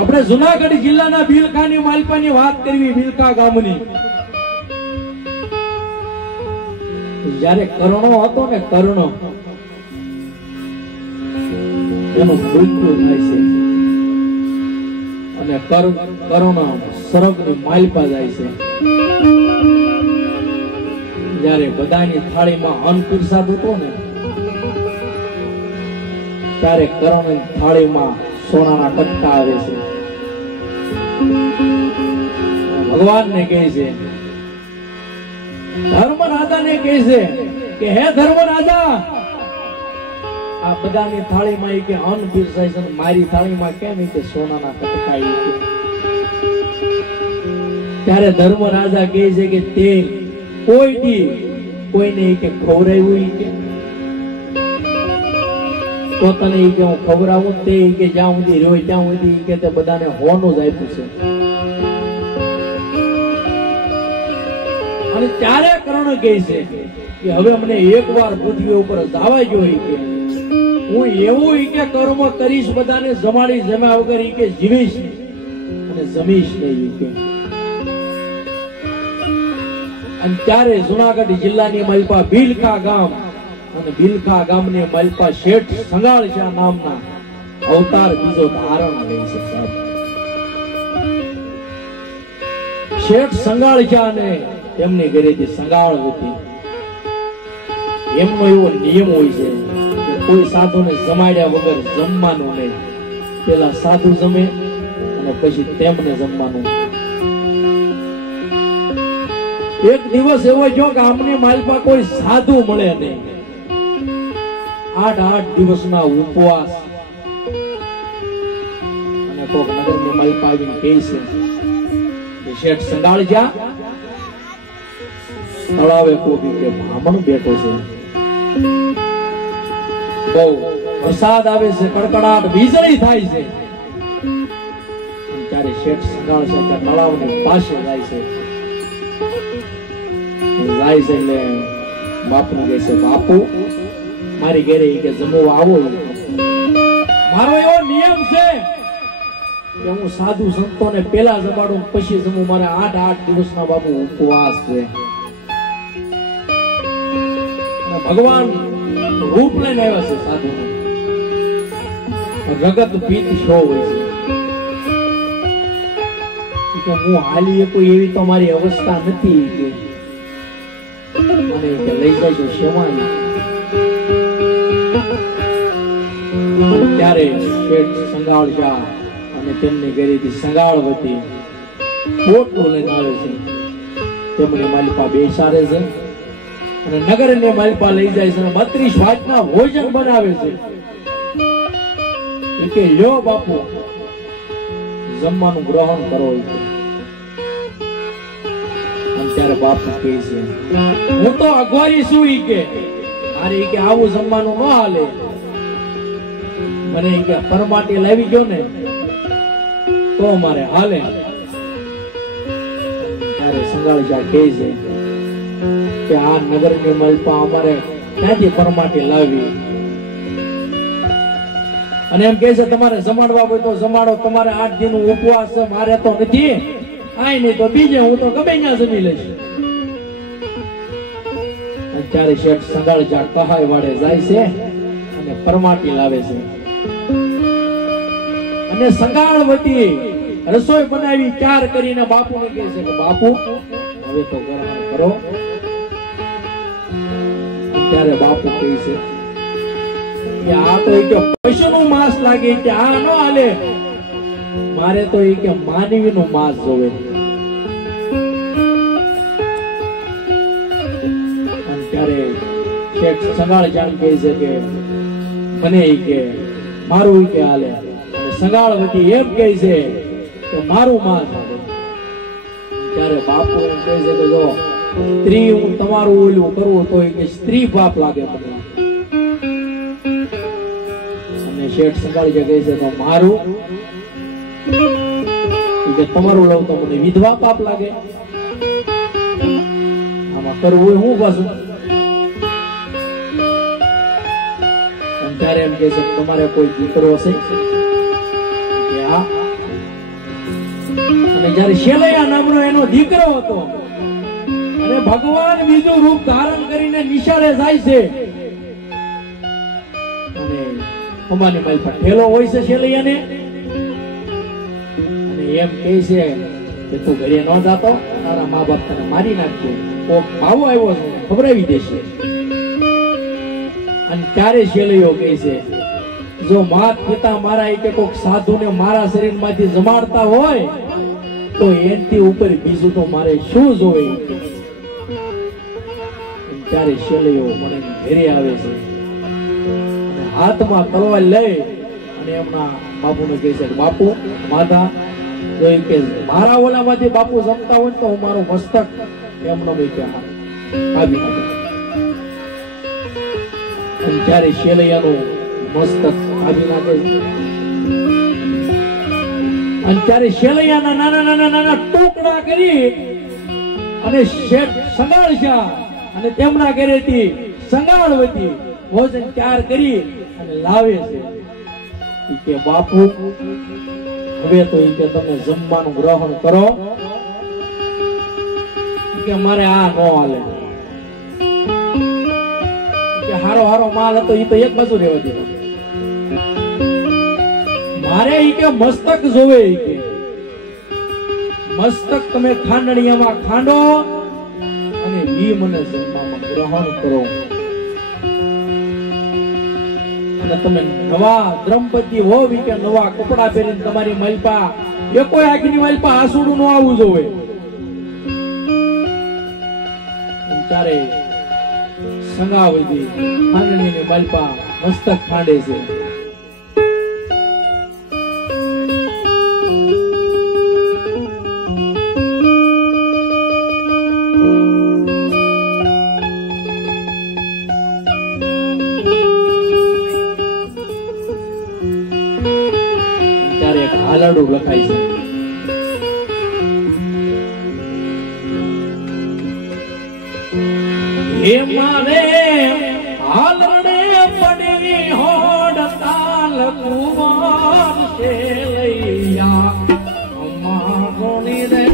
આપણે જુનાગઢ જિલ્લાના ભીલખાની માલપાની વાત કરવી, ભીલખા ગામની. જ્યારે કરણો હતો ને, કરણો એનું મૃત્યુ થાય છે અને કરણો સરગની માલપા જાય છે. જ્યારે બધાની થાળીમાં અન્ન પીરસાતું હતું ને, ત્યારે કરણની થાળીમાં સોનાના કટકા આવે છે. ભગવાનને કહે છે, ધર્મરાજાને કહે છે કે હે ધર્મરાજા, આ બધાની થાળીમાં કે અન્ન પીરસાય છે, મારી થાળીમાં કેમ કે સોનાના કટકા? ત્યારે ધર્મરાજા કહે છે કે તે કોઈને કે ખવડાવ્યું કે તો તને કે હું ખવડાવું, તે કે જ્યાં સુધી રહ્યો ત્યાં સુધી કે તે બધાને હોનું જ આપ્યું છે. અને ત્યારે કર્ણ કહે છે કે હવે અમને એકવાર પૃથ્વી ઉપર જવા જોઈએ કે હું એવું કે કર્મ કરીશ, બધાને જમાડી જમ્યા વગર કે જીવીશ અને જમીશ નહીં કે. અને ત્યારે જુનાગઢ જિલ્લાની માલપા ભીલખા ગામ અને ભીલખા ગામની માલપા શેઠ સંગાળશા નામના અવતાર બીજો ધારણ લે છે. શેઠ સંગાળશા ને તેમની ઘરેથી સંગાળ હતી. એમનો એવો નિયમ હોય છે કે કોઈ સાધુને જમાડ્યા વગર જમવાનું નહીં. પેલા સાધુ જમે અને પછી તેમને જમવાનું. એક દિવસ એવો જો ગામની માલપા કોઈ સાધુ મળે નહીં. 8 દિવસના ઉપવાસ. અને કોક નગરની માલપા આવીને કહે છે કે શેઠ સંગાળજા, તળાવે કોઈ કે બ્રાહ્મણ બેઠો છે, બહુ વરસાદ આવે છે, કડકડાટ વીજળી થાય છે. ત્યારે શેઠ સંગાળજા તળાવની પાસે જાય છે. એટલે બાપુ કહે છે, બાપુ મારી ઘરે કે જમવા આવો. મારો એવો નિયમ છે કે હું સાધુ સંતોને પેલા જમાડું પછી જમું. મારે 8 દિવસના બાપુ ઉપવાસ છે. ભગવાન રૂપ લઈને આવ્યા છે સાધુ. જગત પીત શો હોય છે કે હું હાલી કોઈ એવી તો મારી અવસ્થા નથી કે મને લઈ જજો સેવાની. ત્યારે શેઠ સંગાળશા અને તેમની ઘરેથી સંગાળવતી પોટલું લઈને આવે છે. તેમની માલપા બેસાડે છે અને નગરની માલપા લઈ જાય છે. 32 વાતના ભોજન બનાવે છે. કે લ્યો બાપુ, જમવાનું ગ્રહણ કરો. ત્યારે બાપુ કહે છે, હું તો અગવારી છું કે અરે કે આવું જમવાનું ન હાલે. મને કે પરમાટી લાવી ગયો ને તો મારે હાલે. ત્યારે સંગાળશા કહે છે કે આ નગરની માલપા અમારે ક્યાંથી પરમાટી લાવી? અને એમ કહે છે તમારે જમાડવા હોય તો જમાડો, તમારે 8 દિનનું ઉપવાસ છે, મારે તો નથી. આય નહીં તો બીજે હું તો ગમે ના જમી લઈશ. ત્યારે શેઠ સંગાળશા કહાય વાડે જાય છે અને પરમાટી લાવે છે. અને સંગાળવતી રસોઈ બનાવી ચાર કરીને બાપુને કહે છે કે બાપુ હવે તો ગ્રહણ કરો. ત્યારે બાપુ કહે છે કે આ તો પશુનું માંસ લાગે કે આ ન હાલે, મારે તો કે માનવીનું માંસ જોવે. ત્યારે શેઠ સંગાળશા કહે છે કે મને કે મારું કે હાલે. અને સંગાળવતી એમ કહે છે કે મારું માંસ હાલે. ત્યારે બાપુ એમ કહે છે કે જો સ્ત્રી હું તમારું ઓલું કરવું તો કે સ્ત્રી પાપ લાગે મને. અને શેઠ સંગાળશા કહે છે તો મારું કે તમારું લઉં તો મને વિધવા પાપ લાગે. આમાં કરવું હું પાછું. ત્યારે એમ કે છે તમારે કોઈ દીકરો હશે કે હા? અને જ્યારે શેલૈયા નામનો એનો દીકરો હતો અને ભગવાન બીજું રૂપ ધારણ કરીને નિશાળે જાય છે અને અમારી મારી પર ઠેલો હોય છે શેલૈયાને અને એમ કહે છે કે તું ઘરે ન જાતો, તારા મા બાપ તને મારી નાખશે, કોક ભાવો આવ્યો છે ખબરાવી દેશે. અને ત્યારે શેલૈયો કહે છે જો માત પિતા મારા કે કોક સાધુને મારા શરીરમાંથી જમાડતા હોય તો એનથી ઉપર બીજું તો મારે શું જોવે. ત્યારે શેલૈયો મને ઘરે આવે છે અને હાથમાં તલવાર લઈ અને એમના બાપુને કહે છે બાપુ માતા તો એ કે મારા ઓલામાંથી બાપુ જમતા હોય તો હું મારું મસ્તક એમનો કાપી નાખું. અને ત્યારે શેલૈયાનું મસ્તક કાપી નાખે અને ત્યારે શેલૈયાના નાના નાના નાના ટુકડા કરી અને શેઠ સંગાળશા અને તેમના ઘરેથી સંગાળવતી ભોજન તૈયાર કરી અને લાવે છે. કે બાપુ હવે તો કે તમે જમવાનું ગ્રહણ કરો, કે મારે આ ન હાલે, કે હારો હારો માલ હતો એ તો એક બાજુ રહેવા દે, મારે ઈ કે મસ્તક જોવે. ઈ કે મસ્તક તમે ખાંડણીયામાં ખાંડો અને ઈ મને જમવામાં ગ્રહણ કરો. અને તમે નવા દ્રૌપદી હોવ કે નવા કપડા પહેરીને તમારી માલપા એ કોઈ આગની માલપા આસુડું ન આવવું જોવે. ત્યારે સંગાવતી ખાંડણીની માલપા મસ્તક ખાંડે છે. હાલડું લખાય છે હે મારે હાલડે પડવી હોડ તાલ કુમાર શેલૈયા અમાગોની રે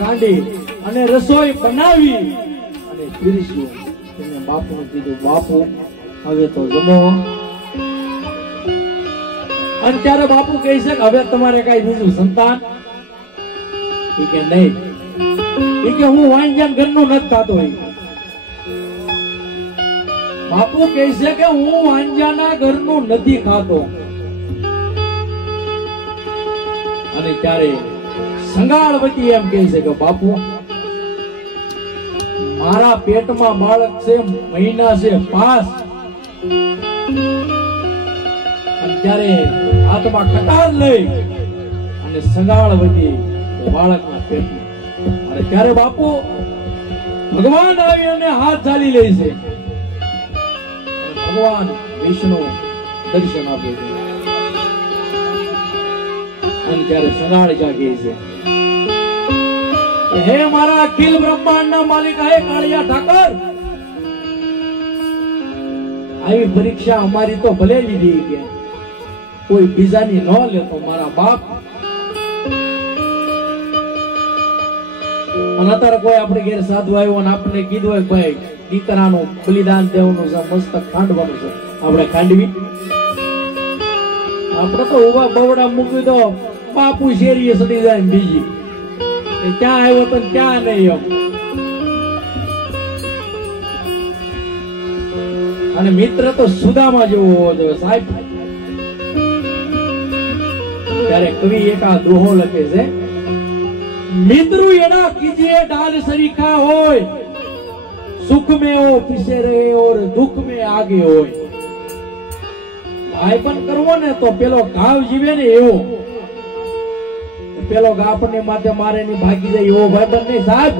કાઢી અને રસોઈ બનાવી અને પીરસ્યું. એને બાપુને કીધું, બાપુ હવે તો જમો. અને ત્યારે બાપુ કહે છે કે હવે તમારે કઈ બીજું સંતાન? એ કે નહીં, એ કે હું વાંજ્યા ઘરનું નથી થતો. બાપુ કહે છે કે હું વાંજાના ઘરનું નથી ખાતો. અને ત્યારે સંગાળવતી એમ કહે છે કે બાપુ મારા પેટમાં બાળક છે, મહિના છે 5. અને ત્યારે હાથમાં કટાર લઈ અને સંગાળવતી બાળકના પેટમાં. અને ત્યારે બાપુ ભગવાન આવી અને હાથ ચાલી લે છે. ભગવાન વિષ્ણુ દર્શન આપે છે. અને ત્યારે સંગાળ જાગે છે, હે મારા અખિલ બ્રહ્માંડ ના માલિક, હે કાળિયા ઠાકર, આવી પરીક્ષા અમારી તો ભલે લીધી કે કોઈ બીજાની ન લેતો મારા બાપ. અને અત્યારે કોઈ આપણે ઘેર સાધુ આવ્યો અને આપણે કીધું હોય ભાઈ દીકરાનું બલિદાન દેવાનું છે, મસ્તક ખાંડવાનું છે, આપણે ખાંડવી? આપણે તો ઉભા બવડા મૂકી દો, બાપુ શેરીએ સડી જાય બીજી, ક્યાં આવ્યો તો ક્યાં નહીં એમ. અને મિત્ર તો સુદામા જેવો હોવો જોઈએ સાહેબ. ત્યારે કવિ એક આ દોહો લખે છે, મિત્ર એના કીજીએ ડાલ સરીખા હોય, સુખ में वो पीछे रहे और दुख में आगे હોય. ભાઈ પણ કરવો ને તો પેલો ઘાવ જીવે ને એવો, પેલો ઘા આપણને માથે મારે ની ભાગી જાય એવો ભાઈ પણ નહીં સાહેબ.